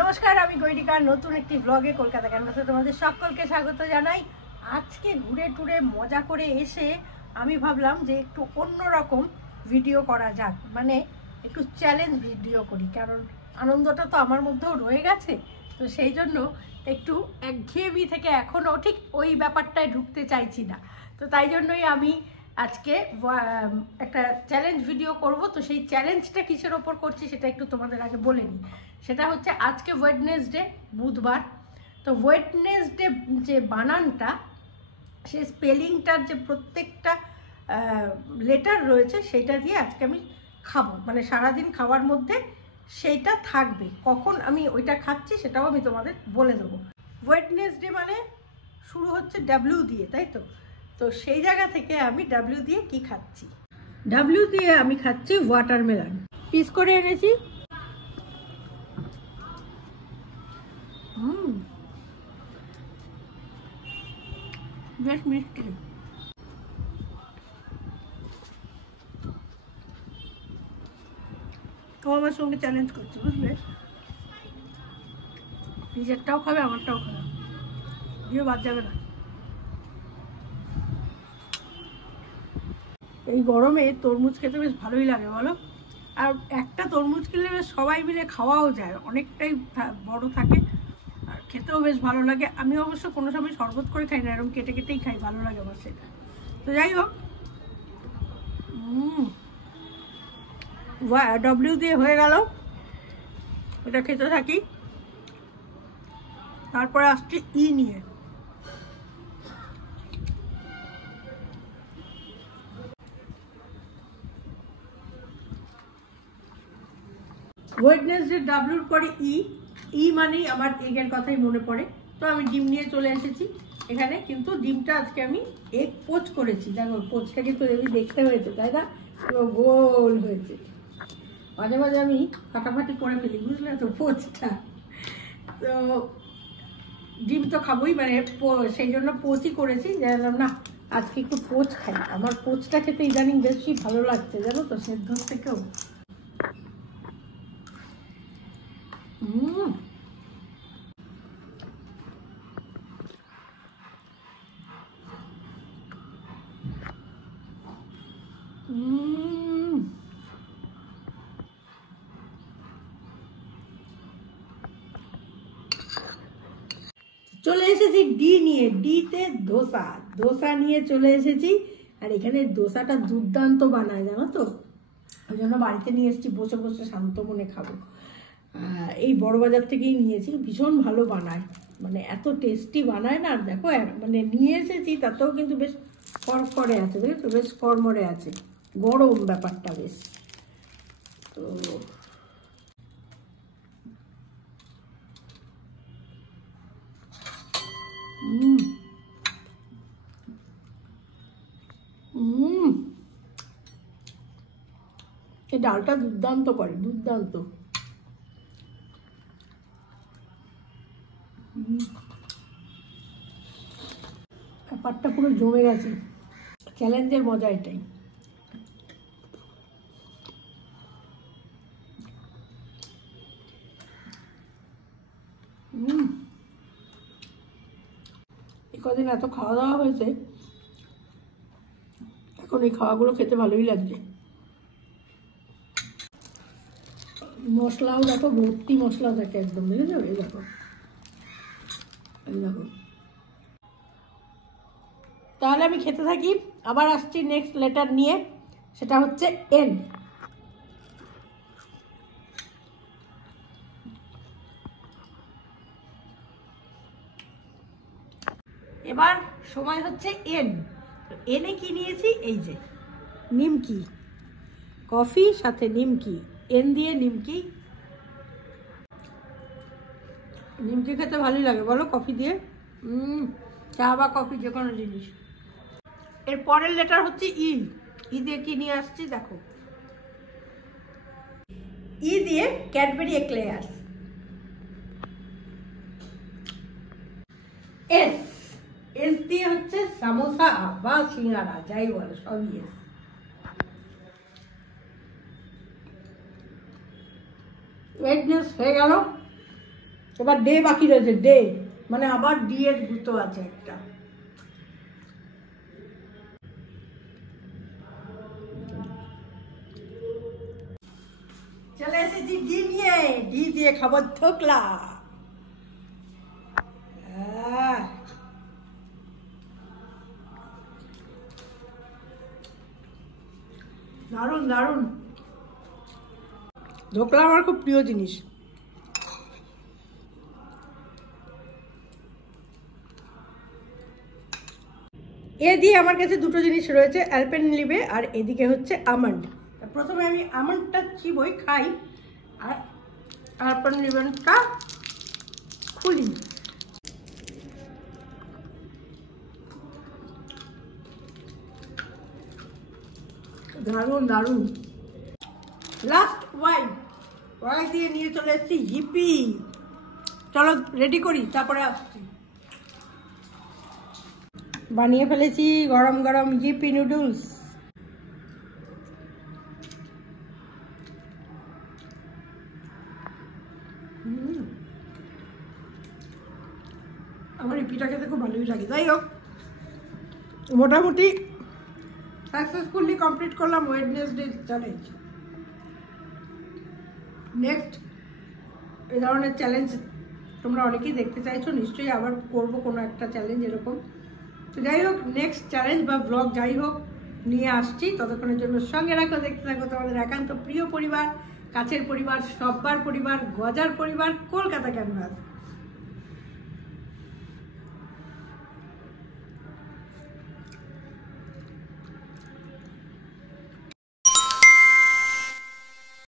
নমস্কার, আমি গৈরিকা নতুন একটি ব্লগে কলকাতা ক্যানভাসে তোমাদের সকলকে স্বাগত জানাই। আজকে ঘুরে টুরে মজা করে এসে আমি ভাবলাম যে একটু অন্যরকম ভিডিও করা যাক, মানে একটু চ্যালেঞ্জ ভিডিও করি, কারণ আনন্দটা তো আমার মধ্যেও রয়ে গেছে। তো সেই জন্য একটু একঘেয়েমি থেকে এখনও ঠিক ওই ব্যাপারটায় ঢুকতে চাইছি না। তো তাই জন্যই আমি আজকে একটা চ্যালেঞ্জ ভিডিও করব। তো সেই চ্যালেঞ্জটা কিসের ওপর করছি সেটা একটু তোমাদের আগে বলে নিই। সেটা হচ্ছে আজকে ওয়েডনেসডে, বুধবার। তো ওয়েডনেসডে যে বানানটা, সে স্পেলিংটার যে প্রত্যেকটা লেটার রয়েছে সেইটা দিয়ে আজকে আমি খাবো, মানে সারাদিন খাওয়ার মধ্যে সেইটা থাকবে। কখন আমি ওইটা খাচ্ছি সেটাও আমি তোমাদের বলে দেবো। ওয়েডনেসডে মানে শুরু হচ্ছে ডাব্লিউ দিয়ে, তাই তো? তো সেই জায়গা থেকে আমি ডাব্লিউ দিয়ে কি খাচ্ছি, ডাব্লিউ দিয়ে আমি খাচ্ছি ওয়াটারমেলন। পিস করে এনেছি। বেশ মিষ্টি। তো আমার সঙ্গে চ্যালেঞ্জ করছে, বুঝলে? নিজেরটাও খাবে, আমারটাও খাবে, দিয়েও বাদ যাবে না। এই গরমে তরমুজ খেতে বেশ ভালোই লাগে, বলো? আর একটা তরমুজ খেলে বেশ সবাই মিলে খাওয়াও যায়, অনেকটাই বড় থাকে আর খেতেও বেশ ভালো লাগে। আমি অবশ্য কোনো সময় শরবত করে খাই না, এরকম কেটে কেটেই খাই, ভালো লাগে আমার সেটা। তো যাই হোক, ডব্লিউ দিয়ে হয়ে গেল, এটা খেতে থাকি। তারপরে আসছি ই নিয়ে। ওয়েডনেসডে ডাব্লিউর পরে ই। ই মানেই আমার এগের কথাই মনে পড়ে। তো আমি ডিম নিয়ে চলে এসেছি এখানে, কিন্তু ডিমটা আজকে আমি এগ পোচ করেছি। দেখো পোচটা কিন্তু এমনি দেখতে হয়েছে, তাই না? পুরো গোল হয়েছে। মাঝে মাঝে আমি ফাটাফাটি করে ফেলি, বুঝলে তো, পোচটা। তো ডিম তো খাবোই, মানে সেই জন্য পোচই করেছি। জানলাম না আজকে একটু পোচ খাই। আমার পোচটা খেতে ইদানিং বেশি ভালো লাগছে, জানো তো, সেদ্ধর থেকেও। চলে এসেছি ডি নিয়ে। ডিতে ধোসা। ধোসা নিয়ে চলে এসেছি। আর এখানে ধোসাটা দুর্দান্ত বানায়, জানো তো, ওই জন্য বাড়িতে নিয়ে এসেছি, বসে বসে শান্ত মনে খাবো। এই বড় বাজার থেকেই নিয়েছি, ভীষণ ভালো বানায়, মানে এত টেস্টি বানায় না। আর দেখো, মানে নিয়ে এসেছি তাতেও কিন্তু বেশ কড়কড়ে আছে, দেখো বেশ কড়মড়ে আছে, গরম ব্যাপারটা বেশ। তো এই ডালটা দুর্দান্ত করে, দুর্দান্ত। ব্যাপারটা পুরো জমে গেছে। চ্যালেঞ্জের মজা এটাই। কদিন এত খাওয়া দাওয়া হয়েছে, এখন এই খাওয়াগুলো খেতে ভালোই লাগছে। মশলাও দেখো, ভর্তি মশলা থাকে একদম, দেখেছো? এই দেখো, এই দেখো। তাহলে আমি খেতে থাকি। আবার আসছি নেক্সট লেটার নিয়ে, সেটা হচ্ছে এন। এবার সময় হচ্ছে এন। তো এনে কি নিয়েছি? এই যে নিমকি, কফি সাথে নিমকি। এন দিয়ে নিমকি। নিমকি খেতে ভালোই লাগে, বলো, কফি দিয়ে। চা বা কফি, যে কোনো জিনিস। এর পরের লেটার হচ্ছে ই। ই দিয়ে কি নিয়ে আসছি দেখো। ই দিয়ে ক্যাডবেরি এক্লেয়ার্স। এস। এস দিয়ে হচ্ছে সামোসা বা সিঙ্গারা, যাই বলে সবই এস। ওয়েডনেস হয়ে গেল। এবার ডে বাকি রয়েছে, ডে মানে আবার ডি এর গুঁতো আছে একটা। চলে এসেছি ডি নিয়ে, ডি দিয়ে খাবার ধোকলা। দারুণ দারুণ, ধোকলা আমার খুব প্রিয় জিনিস। এ দিয়ে আমার কাছে দুটো জিনিস রয়েছে, অ্যালপেনলিবে আর এদিকে হচ্ছে আমন্ড। প্রথমে আমি আমন্ডটা চিবই খাই আর অ্যালপেনলিবেটা খুলি। দারুণ দারুণ। লাস্ট ওয়াই দিয়ে নিয়ে চলে এসেছি জিপি। চলো রেডি করি, তারপরে আসছি। বানিয়ে ফেলেছি গরম গরম জিপি নুডলস। আমার এই পিঠা খেতে খুব ভালোই লাগে। যাই হোক, মোটামুটি সাকসেসফুলি কমপ্লিট করলাম ওয়েডনেসডে চ্যালেঞ্জ। নেক্সট এই ধরনের চ্যালেঞ্জ তোমরা অনেকেই দেখতে চাইছো, নিশ্চয়ই আবার করবো কোনো একটা চ্যালেঞ্জ এরকম। তো যাই হোক, নেক্সট চ্যালেঞ্জ বা ব্লগ যাই হোক নিয়ে আসছি। ততক্ষণের জন্য সঙ্গে রাখো, দেখতে থাকো তোমাদের একান্ত প্রিয় পরিবার, কাছের পরিবার, সব্বার পরিবার, গজার পরিবার, কলকাতা ক্যানভাস।